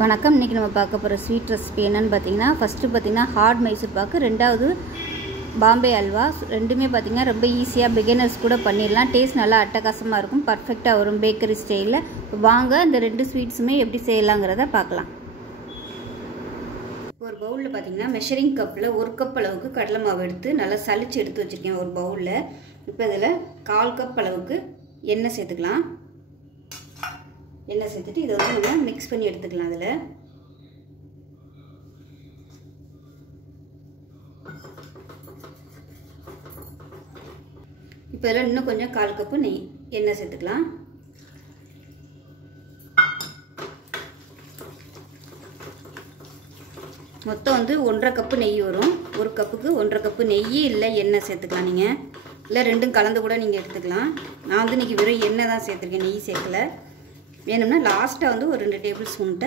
வணக்கம். இன்றைக்கி நம்ம பார்க்க போகிற ஸ்வீட் ரெசிபி என்னென்னு பார்த்தீங்கன்னா, ஃபஸ்ட்டு பார்த்தீங்கன்னா ஹார்ட் மைசூர் பாக்கு, ரெண்டாவது பாம்பே அல்வா. ரெண்டுமே பார்த்திங்கன்னா ரொம்ப ஈஸியாக பிகினர்ஸ் கூட பண்ணிடலாம். டேஸ்ட் நல்லா அட்டகாசமாக இருக்கும், பர்ஃபெக்டாக வரும் பேக்கரி ஸ்டைலில். வாங்க இந்த ரெண்டு ஸ்வீட்ஸுமே எப்படி செய்யலாங்கிறத பார்க்கலாம். ஒரு பவுலில் பார்த்திங்கன்னா மெஷரிங் கப்பில் 1 கப் அளவுக்கு கடலை மாவு எடுத்து நல்லா சளிச்சு எடுத்து வச்சுருக்கேன் ஒரு பவுலில். இப்போ இதில் 1/4 கப் அளவுக்கு எண்ணெய் சேர்த்துக்கலாம். எண்ணெய் சேர்த்துட்டு இதை வந்து நம்ம மிக்ஸ் பண்ணி எடுத்துக்கலாம். அதில் இப்போ இதில் இன்னும் கொஞ்சம் 1/4 கப்பு நெய் எண்ணெய் சேர்த்துக்கலாம். மொத்தம் வந்து 1/2 கப்பு நெய் வரும். ஒரு கப்புக்கு 1/2 கப்பு நெய் இல்லை எண்ணெய் சேர்த்துக்கலாம். நீங்கள் இல்லை ரெண்டும் கலந்து கூட நீங்கள் எடுத்துக்கலாம். நான் வந்து இன்றைக்கி வெறும் எண்ணெய் தான் சேர்த்துருக்கேன், நெய் சேர்க்கலை. வேணும்னா லாஸ்ட்டாக வந்து ஒரு 2 டேபிள் ஸ்பூன்கிட்ட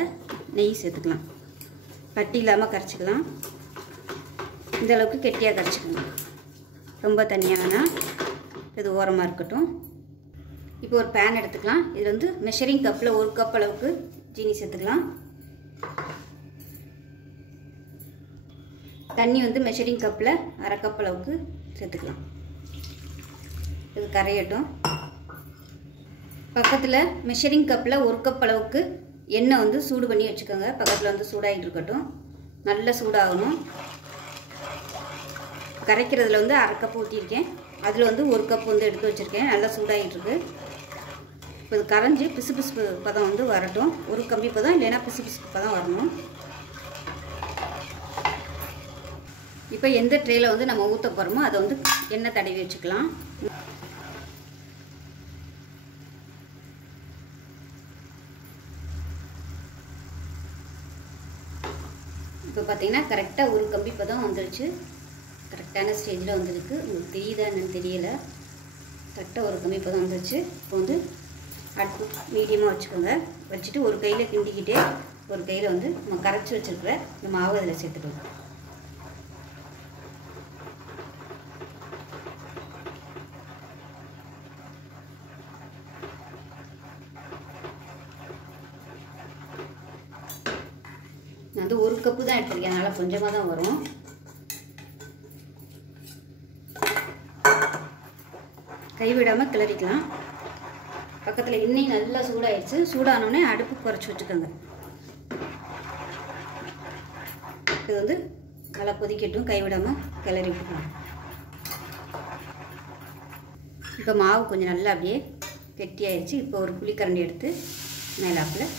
நெய் சேர்த்துக்கலாம். கட்டி இல்லாமல் கரைச்சிக்கலாம். இந்த அளவுக்கு கெட்டியாக கரைச்சிக்கணும், ரொம்ப தனியாக வேணால். இது ஓரமாக இருக்கட்டும். இப்போ ஒரு பேன் எடுத்துக்கலாம். இதில் வந்து மெஷரிங் கப்பில் 1 கப் அளவுக்கு ஜீனி சேர்த்துக்கலாம். தண்ணி வந்து மெஷரிங் கப்பில் 1/2 கப் அளவுக்கு சேர்த்துக்கலாம். இது கரையட்டும். பக்கத்தில் மெஷரிங் கப்பில் 1 கப் அளவுக்கு எண்ணெய் வந்து சூடு பண்ணி வச்சுக்கோங்க. பக்கத்தில் வந்து சூடாகிட்டு இருக்கட்டும், நல்லா சூடாகணும். கரைக்கிறதுல வந்து 1/2 கப் ஊற்றிருக்கேன். அதில் வந்து 1 கப் வந்து எடுத்து வச்சுருக்கேன். நல்லா சூடாகிட்டு இருக்கு. இப்போ இது கரைஞ்சி பிசு பிசு பதம் வந்து வரட்டும். ஒரு கம்பி பதம் இல்லைன்னா பிசு பிசு பதம் வரணும். இப்போ எந்த ட்ரேயில் வந்து நம்ம ஊற்ற போகிறோமோ அதை வந்து எண்ணெய் தடவி வச்சுக்கலாம். இப்போ பார்த்தீங்கன்னா கரெக்டாக ஒரு கம்பி பதம் வந்துடுச்சு. கரெக்டான ஸ்டேஜில் வந்துருக்கு. உங்களுக்கு தெரியுதா என்னன்னு தெரியலை. கரெக்டாக ஒரு கம்பி பதம் வந்துடுச்சு. இப்போ வந்து அடுப்பு மீடியமாக வச்சுக்கோங்க. வச்சுட்டு ஒரு கையில் கிண்டிக்கிட்டே ஒரு கையில் வந்து நம்ம கரைச்சி வச்சுருக்கிற இந்த மாவு அதில் சேர்த்துக்கலாம். நான் வந்து 1 கப்பு தான் எடுத்துருக்கேன், அதனால் கொஞ்சமாக தான் வரும். கைவிடாமல் கிளறிக்கலாம். பக்கத்தில் எண்ணெய் நல்லா சூடாயிடுச்சு. சூடானோடனே அடுப்பு குறைச்சி வச்சுக்கோங்க. இது வந்து நல்லா கொதிக்கட்டும், கைவிடாமல் கிளறி விட்டுக்கலாம். இப்போ மாவு கொஞ்சம் நல்லா அப்படியே கெட்டியாயிடுச்சு. இப்போ ஒரு புளிக்கரண்டி எடுத்து மேலாப்பில்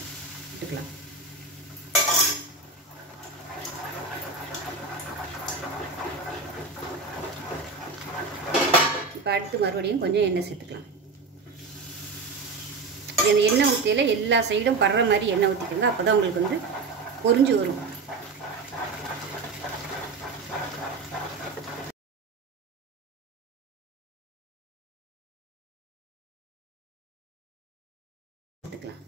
விட்டுக்கலாம். இப்போ அடுத்து மறுபடியும் கொஞ்சம் எண்ணெய் சேர்த்துக்கலாம். இந்த எண்ணெய் ஊற்றியில் எல்லா சைடும் படுற மாதிரி எண்ணெய் ஊற்றிக்கோங்க. அப்போ தான் உங்களுக்கு வந்து பொரிஞ்சு வரும். எடுத்துக்கலாம்.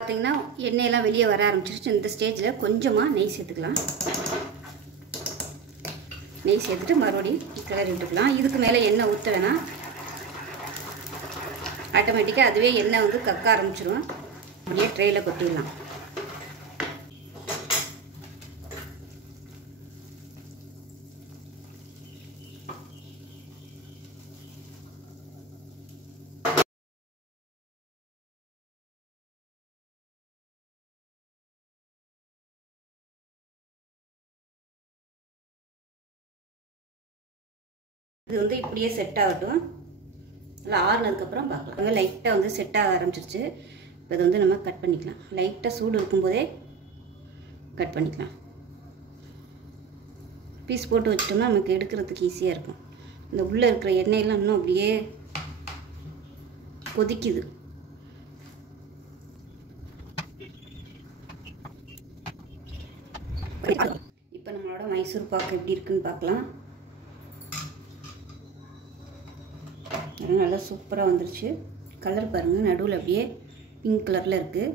பார்த்தீங்கன்னா எண்ணெயெல்லாம் வெளியே வர ஆரம்பிச்சிருச்சு. இந்த ஸ்டேஜில் கொஞ்சமாக நெய் சேர்த்துக்கலாம். நெய் சேர்த்துட்டு மறுபடியும் கிளறி விட்டுக்கலாம். இதுக்கு மேலே எண்ணெய் ஊற்றலைன்னா ஆட்டோமேட்டிக்காக அதுவே எண்ணெய் வந்து கக்க ஆரம்பிச்சிடும். அப்படியே ட்ரேயில் கொட்டிடலாம். இது வந்து இப்படியே செட் ஆகட்டும். நல்லா ஆறுனதுக்கப்புறம் பார்க்கலாம். லைட்டாக வந்து செட் ஆக ஆரம்பிச்சிருச்சு. இப்போ இதை வந்து நம்ம கட் பண்ணிக்கலாம். லைட்டாக சூடு இருக்கும்போதே கட் பண்ணிக்கலாம். பீஸ் போட்டு வச்சிட்டோம்னா நமக்கு எடுக்கிறதுக்கு ஈஸியாக இருக்கும். இந்த உள்ளே இருக்கிற எண்ணெயெல்லாம் இன்னும் அப்படியே கொதிக்குது. இப்போ நம்மளோட மைசூர் பாக்கு எப்படி இருக்குன்னு பார்க்கலாம். நல்லா சூப்பராக வந்துருச்சு. கலர் பாருங்கள், நடுவில் அப்படியே பிங்க் கலரில் இருக்குது.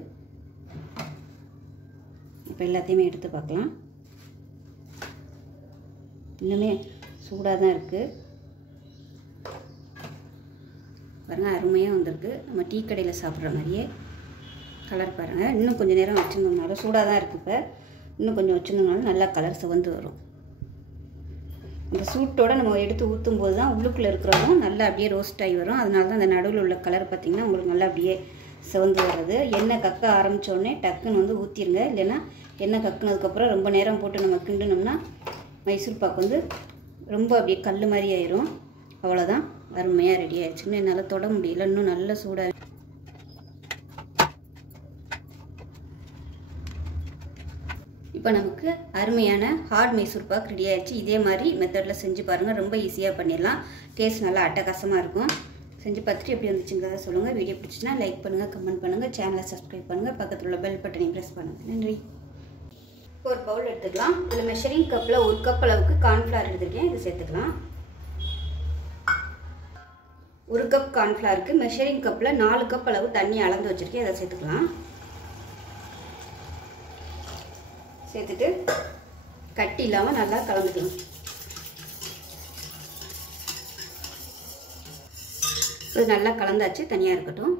இப்போ எல்லாத்தையுமே எடுத்து பார்க்கலாம். இன்னுமே சூடாக தான் இருக்குது பாருங்கள், அருமையாக வந்திருக்கு. நம்ம டீ கடையில் சாப்பிட்ற மாதிரியே கலர் பாருங்கள். இன்னும் கொஞ்சம் நேரம் வச்சுருந்தோம்னால சூடாக தான் இருக்குது. இப்போ இன்னும் கொஞ்சம் வச்சுருந்தோம்னாலும் நல்லா கலர் சிவந்து வரும். இந்த சூட்டோடு நம்ம எடுத்து ஊற்றும் போது தான் உள்ளுக்குள்ளே இருக்கிறதும் நல்லா அப்படியே ரோஸ்ட் ஆகி வரும். அதனால தான் அந்த நடுவில் உள்ள கலர் பார்த்திங்கன்னா உங்களுக்கு நல்லா அப்படியே சிவந்து வர்றது. எண்ணெய் கக்க ஆரம்பித்தோடனே டக்குன்னு வந்து ஊற்றிடுங்க. இல்லைன்னா எண்ணெய் கக்குனதுக்கப்புறம் ரொம்ப நேரம் போட்டு நம்ம கிண்டினோம்னா மைசூர் பாக்கு வந்து ரொம்ப அப்படியே கல் மாதிரி ஆயிரும். அவ்வளோதான், அருமையாக ரெடி ஆயிடுச்சுன்னு என்னால் தொட முடியல. இன்னும் நல்ல சூடாக. இப்போ நமக்கு அருமையான ஹார்ட் மைசூர் பாக் ரெடி ஆயிடுச்சு. இதே மாதிரி மெத்தடில் செஞ்சு பாருங்கள், ரொம்ப ஈஸியாக பண்ணிடலாம். டேஸ்ட் நல்லா அட்டகாசமாக இருக்கும். செஞ்சு பார்த்துட்டு எப்படி வந்துச்சுங்கிறத சொல்லுங்கள். வீடியோ பிடிச்சின்னா லைக் பண்ணுங்கள், கமெண்ட் பண்ணுங்கள், சேனலை சப்ஸ்கிரைப் பண்ணுங்கள், பக்கத்தில் உள்ள பெல் பட்டனையும் ப்ரெஸ் பண்ணுங்கள். நன்றி. இப்போ ஒரு பவுல் எடுத்துக்கலாம். இதில் மெஷரிங் கப்பில் 1 கப் அளவுக்கு கார்ன்ஃப்ளவர் எடுத்துருக்கேன், இது சேர்த்துக்கலாம். 1 கப் கார்ன்ஃப்ளவருக்கு மெஷரிங் கப்பில் 4 கப் அளவு தண்ணி அளந்து வச்சுருக்கேன், அதை சேர்த்துக்கலாம். சேர்த்துட்டு கட்டி இல்லாமல் நல்லா கலந்துக்கலாம். இது நல்லா கலந்தாச்சு, தனியாக இருக்கட்டும்.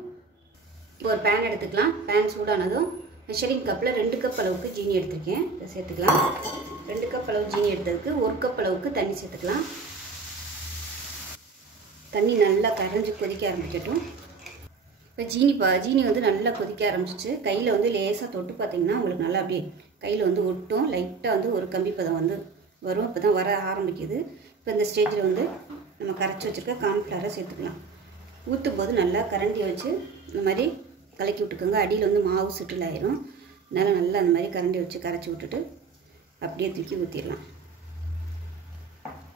இப்போ ஒரு பேன் எடுத்துக்கலாம். பேன் சூடானதும் மெஷரிங் கப்பில் 2 கப் அளவுக்கு ஜீனி எடுத்துருக்கேன், இதை சேர்த்துக்கலாம். 2 கப் அளவு ஜீனி எடுத்ததுக்கு 1 கப் அளவுக்கு தண்ணி சேர்த்துக்கலாம். தண்ணி நல்லா கரைஞ்சி கொதிக்க ஆரம்பிக்கட்டும். இப்போ ஜீனி வந்து நல்லா கொதிக்க ஆரம்பிச்சிச்சு. கையில் வந்து லேசாக தொட்டு பார்த்திங்கன்னா உங்களுக்கு நல்லா அப்படியே கையில் வந்து ஒட்டும். லைட்டாக வந்து ஒரு கம்பி பதம் வந்து வரும். இப்போ தான் வர ஆரம்பிக்குது. இப்போ இந்த ஸ்டேஜில் வந்து நம்ம கரைச்சி வச்சுருக்க கார்ன்ஃப்ளவரை சேர்த்துக்கலாம். ஊற்றும் போது நல்லா கரண்டி வச்சு இந்த மாதிரி கலக்கி விட்டுக்கோங்க. அடியில் வந்து மாவு சுற்றில் ஆயிரும். அதனால் நல்லா அந்த மாதிரி கரண்டி வச்சு கரைச்சி விட்டுட்டு அப்படியே தூக்கி ஊற்றிடலாம்.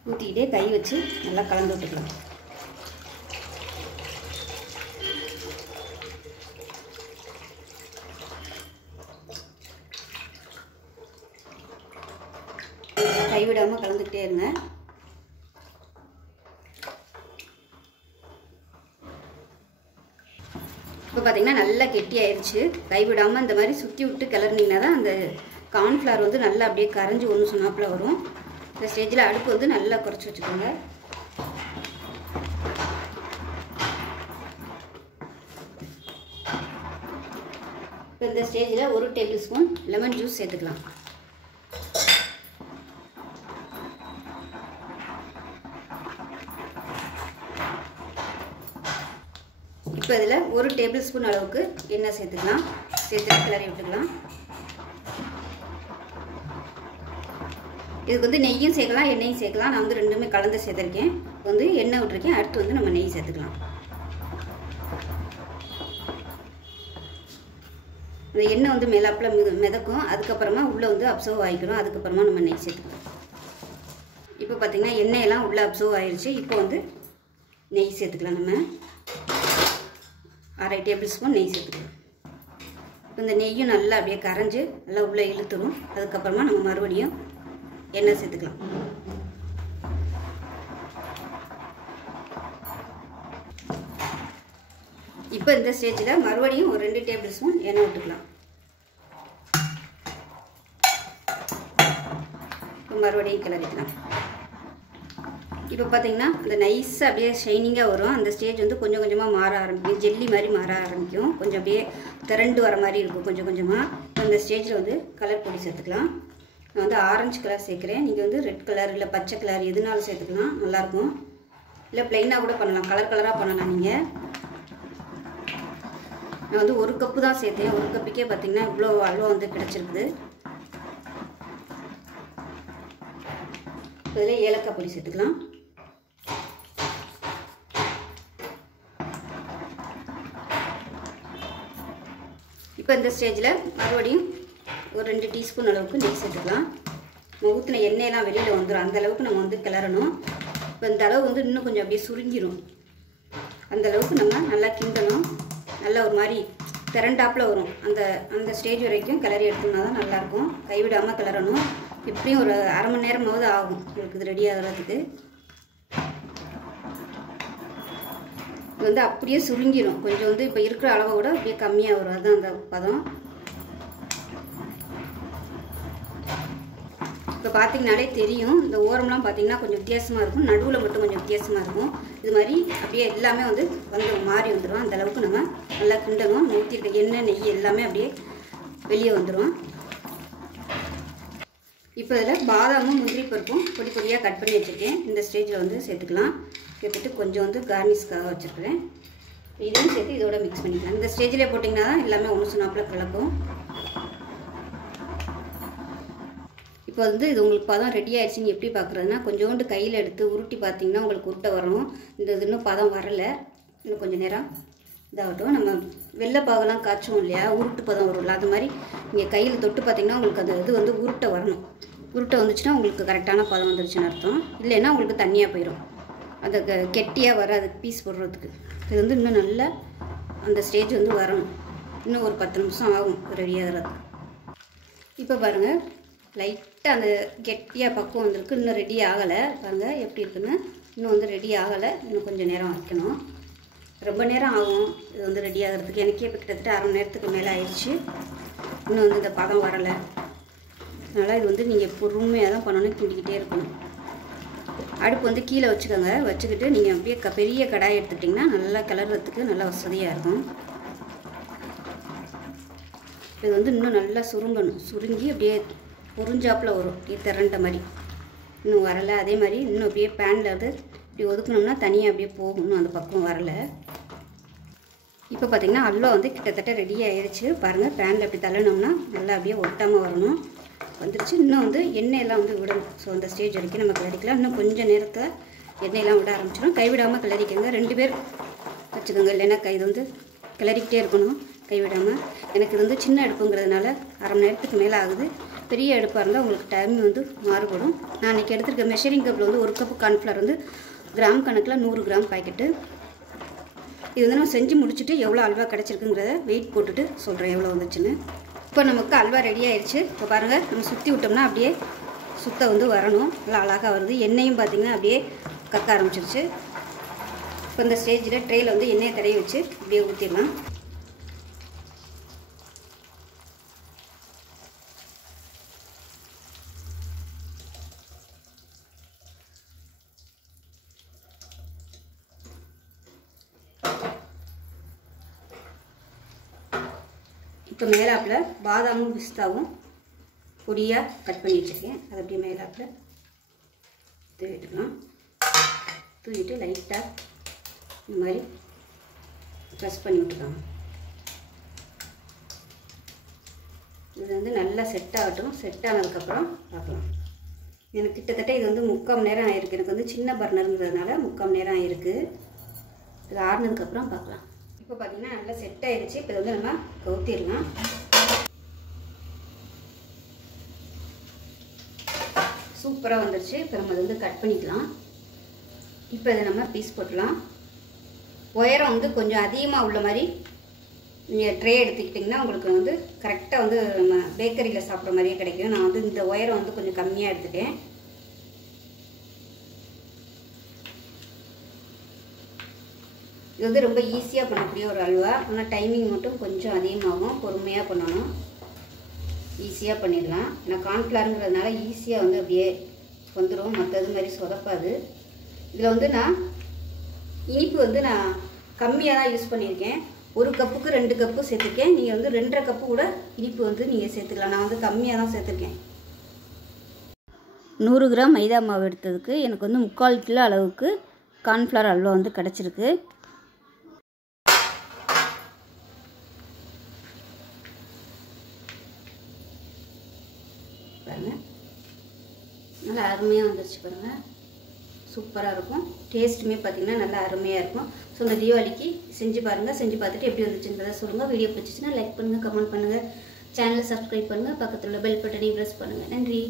ஊற்றிக்கிட்டே கை வச்சு நல்லா கலந்து விட்டுக்கலாம். கைவிடாமல் கலந்துக்கிட்டே இருங்க. இப்போ பார்த்தீங்கன்னா நல்லா கெட்டி ஆயிடுச்சு. கைவிடாமல் இந்த மாதிரி சுற்றி விட்டு கிளறினீங்கன்னா தான் அந்த கார்ன்ஃப்ளவர் வந்து நல்லா அப்படியே கரைஞ்சி ஒன்று சொன்னாப்பில் வரும். இந்த ஸ்டேஜில் அடுப்பு வந்து நல்லா குறைச்சி வச்சுக்கோங்க. இப்போ இந்த ஸ்டேஜில் 1 டேபிள் ஸ்பூன் லெமன் ஜூஸ் சேர்த்துக்கலாம். இப்போ இதில் 1 டேபிள் ஸ்பூன் அளவுக்கு எண்ணெய் சேர்த்துக்கலாம். சேர்த்துட்டு கிளறி விட்டுக்கலாம். இதுக்கு வந்து நெய்யும் சேர்க்கலாம், எண்ணெயும் சேர்க்கலாம். நான் வந்து ரெண்டுமே கலந்து சேர்த்துருக்கேன். வந்து எண்ணெய் விட்டுருக்கேன். அடுத்து வந்து நம்ம நெய் சேர்த்துக்கலாம். அந்த எண்ணெய் வந்து மேலாப்பில் மிதக்கும். அதுக்கப்புறமா உள்ளே வந்து அப்சர்வ் ஆகிக்கணும். அதுக்கப்புறமா நம்ம நெய் சேர்த்துக்கலாம். இப்போ பார்த்திங்கன்னா எண்ணெயெல்லாம் உள்ளே அப்சர்வ் ஆகிடுச்சு. இப்போ வந்து நெய் சேர்த்துக்கலாம். நம்ம 1/2 டேபிள் ஸ்பூன் நெய் சேர்த்துக்கலாம். இப்போ இந்த நெய்யும் நல்லா அப்படியே கரைஞ்சி நல்லா உள்ளே இழுத்துடும். அதுக்கப்புறமா நம்ம மறுபடியும் எண்ணெய் சேர்த்துக்கலாம். இப்போ இந்த ஸ்டேஜில் மறுபடியும் ஒரு 2 டேபிள் ஸ்பூன் எண்ணெய் விட்டுக்கலாம். இப்போ மறுபடியும் கிளறிக்கலாம். இப்போ பார்த்தீங்கன்னா அந்த நைஸாக அப்படியே ஷைனிங்காக வரும். அந்த ஸ்டேஜ் வந்து கொஞ்சம் கொஞ்சமாக மாற ஆரம்பிக்கும். ஜெல்லி மாதிரி மாற ஆரம்பிக்கும். கொஞ்சம் அப்படியே திரண்டு வர மாதிரி இருக்கும் கொஞ்சம் கொஞ்சமாக. அந்த ஸ்டேஜில் வந்து கலர் பொடி சேர்த்துக்கலாம். நான் வந்து ஆரஞ்சு கலர் சேர்க்குறேன். நீங்கள் வந்து ரெட் கலர் இல்லை பச்சை கலர் எதுனாலும் சேர்த்துக்கலாம், நல்லாயிருக்கும். இல்லை ப்ளைனாக கூட பண்ணலாம், கலர் கலராக பண்ணலாம். நீங்கள் நான் வந்து 1 கப்பு தான் சேர்த்தேன். 1 கப்புக்கே பார்த்தீங்கன்னா இவ்வளோ அல்வா வந்து கிடச்சிருக்குது. இதில் ஏலக்காய் பொடி சேர்த்துக்கலாம். இப்போ இந்த ஸ்டேஜில் மறுபடியும் ஒரு 2 டீஸ்பூன் அளவுக்கு நெய் சேர்த்துக்கலாம். நம்ம ஊற்றின எண்ணெயெல்லாம் வெளியில் வந்துடும். அந்த அளவுக்கு நம்ம வந்து கிளறணும். இப்போ இந்த அளவு வந்து இன்னும் கொஞ்சம் அப்படியே சுருங்கிடும். அந்த அளவுக்கு நம்ம நல்லா கிண்டணும். நல்லா ஒரு மாதிரி திரண்டாப்பில் வரும். அந்த ஸ்டேஜ் வரைக்கும் கிளறி எடுத்தோம்னா தான் நல்லாயிருக்கும். கைவிடாமல் கிளறணும். எப்படியும் ஒரு அரை மணி நேரமாவது ஆகும் உங்களுக்கு இது ரெடி ஆகிறதுக்கு. இது வந்து அப்படியே சுருங்கிடும். கொஞ்சம் வந்து இப்போ இருக்கிற அளவை விட அப்படியே கம்மியாக வரும். அதுதான் அந்த பதம். இப்போ பார்த்தீங்கனாலே தெரியும். இந்த ஓரம்லாம் பார்த்தீங்கன்னா கொஞ்சம் வித்தியாசமாக இருக்கும். நடுவில் மட்டும் கொஞ்சம் வித்தியாசமாக இருக்கும். இது மாதிரி அப்படியே எல்லாமே வந்து மாறி வந்துடும். அந்தளவுக்கு நம்ம நல்லா கிண்டணும். ஊற்றிருக்க எண்ணெய் நெய் எல்லாமே அப்படியே வெளியே வந்துடும். இப்போ இதில் பாதாமும் முந்திரி பருப்பும் பொடி பொடியாக கட் பண்ணி வச்சுருக்கேன். இந்த ஸ்டேஜில் வந்து சேர்த்துக்கலாம். சேர்த்துட்டு கொஞ்சம் வந்து கார்னிஷ்காக வச்சுருக்கிறேன். இதையும் சேர்த்து இதோட மிக்ஸ் பண்ணிக்கலாம். இந்த ஸ்டேஜில் போட்டிங்கன்னா தான் எல்லாமே ஒன்று சொன்னாப்பில் கலக்கும். இப்போ வந்து இது உங்களுக்கு பதம் ரெடி ஆகிடுச்சின்னு எப்படி பார்க்குறதுனா, கொஞ்சோண்டு கையில் எடுத்து உருட்டி பார்த்தீங்கன்னா உங்களுக்கு உருட்டை வரணும். இது இன்னும் பதம் வரலை. இன்னும் கொஞ்சம் நேரம் இதாகட்டும். நம்ம வெள்ளைப்பாகெல்லாம் காய்ச்சோம் இல்லையா, உருட்டு பதம் வரும்ல, அது மாதிரி நீங்கள் கையில் தொட்டு பார்த்தீங்கன்னா உங்களுக்கு அந்த இது வந்து உருட்டை வரணும். உருட்டை வந்துச்சுன்னா உங்களுக்கு கரெக்டான பதம் வந்துருச்சுன்னு அர்த்தம். இல்லைன்னா உங்களுக்கு தண்ணியாக போயிடும். அந்த கெட்டியாக வராது பீஸ் போடுறதுக்கு. இது வந்து இன்னும் நல்லா அந்த ஸ்டேஜ் வந்து வரணும். இன்னும் ஒரு 10 நிமிஷம் ஆகும் ரெடி ஆகிறதுக்கு. இப்போ பாருங்கள், லைட்டாக அந்த கெட்டியாக பக்குவம் வந்திருக்கு. இன்னும் ரெடி ஆகலை. பாருங்கள் எப்படி இருக்குன்னு. இன்னும் வந்து ரெடி ஆகலை. இன்னும் கொஞ்சம் நேரம் வைக்கணும். ரொம்ப நேரம் ஆகும் இது வந்து ரெடி ஆகிறதுக்கு. எனக்கே இப்போ கிட்டத்தட்ட அரை மணி நேரத்துக்கு மேலே ஆயிடுச்சு. இன்னும் வந்து இந்த பதம் வரலை. அதனால் இது வந்து நீங்கள் பொறுமையாக தான் பண்ணணும். கிண்டிக்கிட்டே இருக்கணும். அடுப்பு வந்து கீழே வச்சுக்கோங்க. வச்சுக்கிட்டு நீங்கள் அப்படியே பெரிய கடாய் எடுத்துக்கிட்டிங்கன்னா நல்லா கிளறதுக்கு நல்லா வசதியாக இருக்கும். இது வந்து இன்னும் நல்லா சுருங்கணும். சுருங்கி அப்படியே பொறிஞ்சாப்பில் வரும். திரண்ட மாதிரி இன்னும் வரலை. அதே மாதிரி இன்னும் அப்படியே பேனில் வந்து இப்படி ஒதுக்கணும்னா தனியாக அப்படியே போகணும். அந்த பக்கம் வரலை. இப்போ பார்த்திங்கன்னா அல்வா வந்து கிட்டத்தட்ட ரெடி ஆகிடுச்சு. பாருங்கள், பேனில் அப்படி தள்ளணும்னா நல்லா அப்படியே ஒட்டாமல் வரணும். வந்துருச்சு. இன்னும் வந்து எண்ணெயெல்லாம் வந்து விடணும். ஸோ அந்த ஸ்டேஜ் வரைக்கும் நம்ம கிளறிக்கலாம். இன்னும் கொஞ்சம் நேரத்தில் எண்ணெயெல்லாம் விட ஆரம்பிச்சிடும். கைவிடாமல் கிளறிக்கோங்க. 2 பேர் வச்சுக்கோங்க. இல்லைன்னா இது வந்து கிளறிக்கிட்டே இருக்கணும் கைவிடாமல். எனக்கு இது வந்து சின்ன அடுப்புங்கிறதுனால அரை மணி நேரத்துக்கு மேலே ஆகுது. பெரிய அடுப்பாக இருந்தால் உங்களுக்கு டைம் வந்து மாறுபடும். நான் இன்றைக்கி எடுத்துருக்க மெஷரிங் கப்பில் வந்து 1 கப்பு கார்ன்ஃப்ளவர் வந்து கிராம் கணக்கில் 100 கிராம் பாக்கெட்டு. இது வந்து நம்ம செஞ்சு முடிச்சுட்டு எவ்வளோ அல்வா கிடச்சிருக்குங்கிறத வெயிட் போட்டுட்டு சொல்கிறேன் எவ்வளோ வந்துச்சுன்னு. இப்போ நமக்கு அல்வா ரெடி ஆயிடுச்சு. இப்போ பாருங்கள், நம்ம சுற்றி விட்டோம்னா அப்படியே சுத்த வந்து வரணும். நல்லா அழகாக வருது. எண்ணெயும் பார்த்திங்கன்னா அப்படியே கக்க ஆரம்பிச்சிருச்சு. இப்போ இந்த ஸ்டேஜில் ட்ரெயில் வந்து எண்ணெயை தடவி வச்சு அப்படியே ஊற்றிடலாம். இப்போ மேலாப்பில் பாதாமும் பிஸ்தாவும் பொடியாக கட் பண்ணி வச்சுருக்கேன். அதை அப்படியே மேலாப்பில் தூவிட்டுக்கலாம். தூவிட்டு லைட்டாக இந்த மாதிரி ப்ரெஸ் பண்ணி விட்டுக்கலாம். இது வந்து நல்லா செட் ஆகட்டும். செட் ஆனதுக்கப்புறம் பார்க்கலாம். எனக்கு கிட்டத்தட்ட இது வந்து 3/4 மணி நேரம் ஆகிருக்கு. எனக்கு வந்து சின்ன பர்னருங்கிறதுனால 3/4 மணி நேரம் ஆகிருக்கு. இது ஆறுனதுக்கப்புறம் பார்க்கலாம். இப்போ பார்த்தீங்கன்னா நல்லா செட் ஆகிடுச்சு. இப்போ வந்து நம்ம கவுத்திடலாம். சூப்பராக வந்துடுச்சு. இப்போ நம்ம வந்து கட் பண்ணிக்கலாம். இப்போ இதை நம்ம பீஸ் போட்டுடலாம். உயரம் வந்து கொஞ்சம் அதிகமாக உள்ள மாதிரி நீங்கள் ட்ரே எடுத்துக்கிட்டிங்கன்னா உங்களுக்கு வந்து கரெக்டாக வந்து நம்ம பேக்கரியில் சாப்பிட்ற மாதிரியே கிடைக்கும். நான் வந்து இந்த உயரம் வந்து கொஞ்சம் கம்மியாக எடுத்துட்டேன். இது வந்து ரொம்ப ஈஸியாக பண்ணக்கூடிய ஒரு அல்வா. ஆனால் டைமிங் மட்டும் கொஞ்சம் அதிகமாகும். பொறுமையாக பண்ணணும். ஈஸியாக பண்ணிடலாம். ஏன்னா கார்ன்ஃப்ளவருங்கிறதுனால ஈஸியாக வந்து அப்படியே வந்துடும். மற்றது மாதிரி சொதப்பாது. இதில் வந்து நான் இனிப்பு வந்து நான் கம்மியாக தான் யூஸ் பண்ணியிருக்கேன். 1 கப்புக்கு 2 கப்பு சேர்த்துருக்கேன். நீங்கள் வந்து 2.5 கப்பு கூட இனிப்பு வந்து நீங்கள் சேர்த்துக்கலாம். நான் வந்து கம்மியாக தான் சேர்த்துருக்கேன். 100 கிராம் மைதா மாவு எடுத்ததுக்கு எனக்கு வந்து 3/4 கிலோ அளவுக்கு கார்ன்ஃப்ளவர் அல்வா வந்து கிடச்சிருக்கு. பாருங்கள், நல்லா அருமையாக வந்துருச்சு. பாருங்கள், சூப்பராக இருக்கும். டேஸ்ட்டுமே பார்த்திங்கன்னா நல்லா அருமையாக இருக்கும். ஸோ இந்த தீபாவளிக்கு செஞ்சு பாருங்கள். செஞ்சு பார்த்துட்டு எப்படி வந்துச்சுன்றதை சொல்லுங்கள். வீடியோ பிடிச்சிச்சின்னா லைக் பண்ணுங்கள், கமெண்ட் பண்ணுங்கள், சேனலை சப்ஸ்கிரைப் பண்ணுங்கள், பக்கத்தில் உள்ள பெல் பட்டனையும் ப்ரெஸ் பண்ணுங்கள். நன்றி.